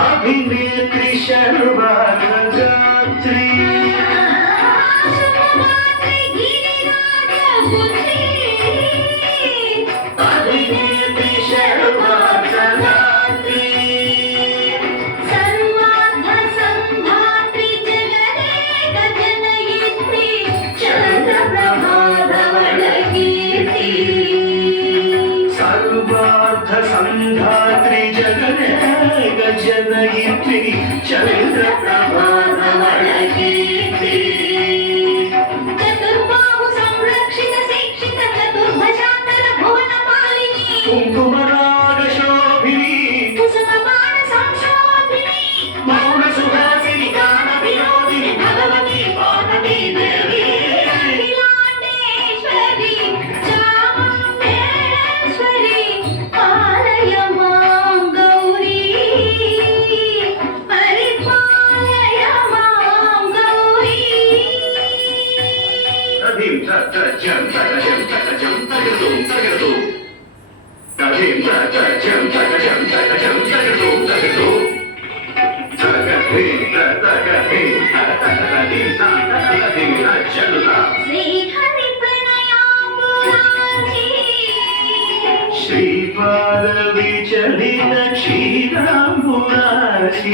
अभिनेत्री शर्वागत्री संधात्री जगने जनयित्री चंद्र प्रभावरकीर्ति चतुर्बाहु संरक्षित शिक्षित चतुर्भुजांतर भुवनपालिनी कुंकुमराग शोभिनी कुसुमबाण संशोभिनी मौन सुहासिनी गान विनोदिनी भगवती पार्वती देवी अखिलांडेश्वरी चामुंडेश्वरी पालय मां गौरी परिपालय मां गौरी तदिं तजं तजं तजं तजं तजं तदिं तजं तजं तजं तजं तजं श्रीहरि प्रणयाम्बुराधि श्रीपादविचलित क्षीराम्बुराशि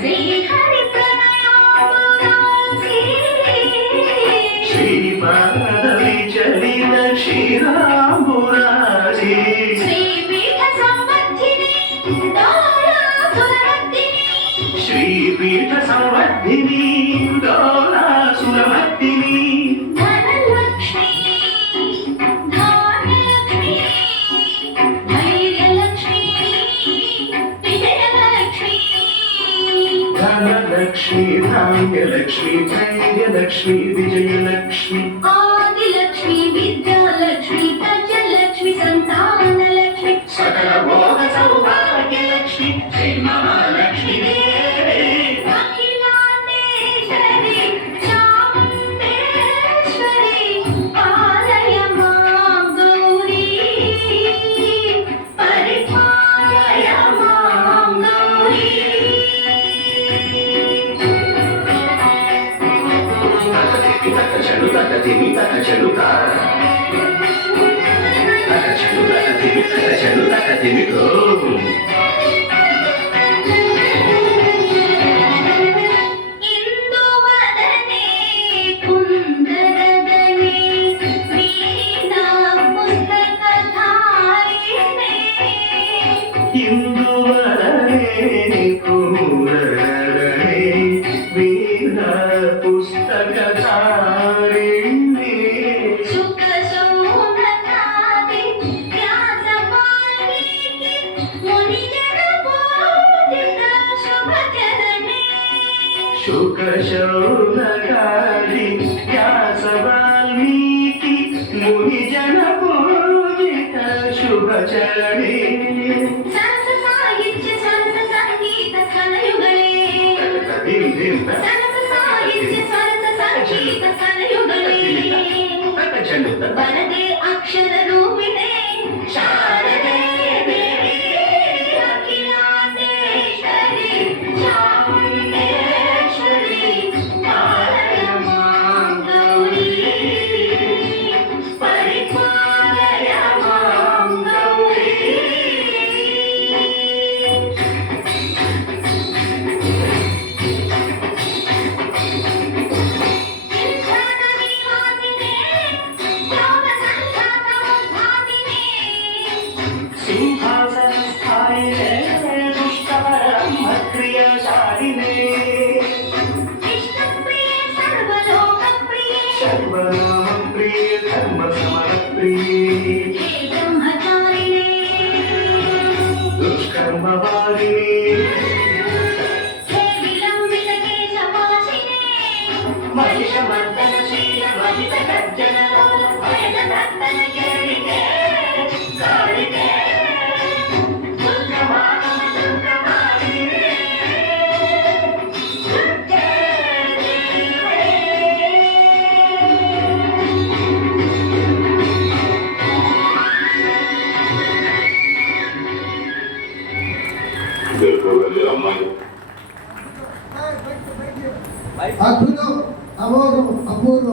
श्रीहरि प्रणयाम्बुराधि श्रीपादविचलित क्षीराम्बुराशि श्रीपीठ संवर्धिनी डोलासुरमर्दिनी श्रीपीठ संवर्धिनी डोलासुरमर्दिनी धनलक्ष्मी धान्यलक्ष्मी धैर्यलक्ष्मी विजयलक्ष्मी धनलक्ष्मी धान्यलक्ष्मी धैर्यलक्ष्मी विजयलक्ष्मी आदिलक्ष्मी विद्यालक्ष्मी गजलक्ष्मी संतानलक्ष्मी सकल भोग सौभाग्यलक्ष्मी श्री महालक्ष्मी देवी अखिलांडेश्वरी चामुंडेश्वरी पालय मां गौरी परिपालय मां गौरी इंदुवदने कुंदरदने वीणा पुस्तकधारिणे इंदुवदने कुंदरदने वीणा पुस्तकधारिणे शुक शौनकादि व्यास वाल्मीकि मुनिजन पूजित शुभ चरणे शुक शौनकादि व्यास वाल्मीकि मुनिजन पूजित शुभ चरणे सरस साहित्य सरस संगीत कलयुगले सरस साहित्य सरस संगीत कलयुगले वरदे अक्षर रूपिणे शारदे देवी अखिलांडेश्वरी चामुंडेश्वरी पालय मां गौरी सर्वनाम प्रिय धर्म समर प्रिय हे ब्रह्मचारिणे दुष्कर्म वारिणे हे विलंबित केशवासिने महिषमर्दनशील महित गर्जन भयद नर्तन केಳಿಕೆ ಕಾಳಿಕೆ ದುರ್ಗಮಾನವ ದುರ್ಗಮಾಲಿನೇ ದುರ್ಗೆ ದೇವಳೇ. ಬೆಳ್ಕೋಬೇಡಿ ಅಮ್ಮಾಯಿ అద్భుతం అమోఘం అపూర్వం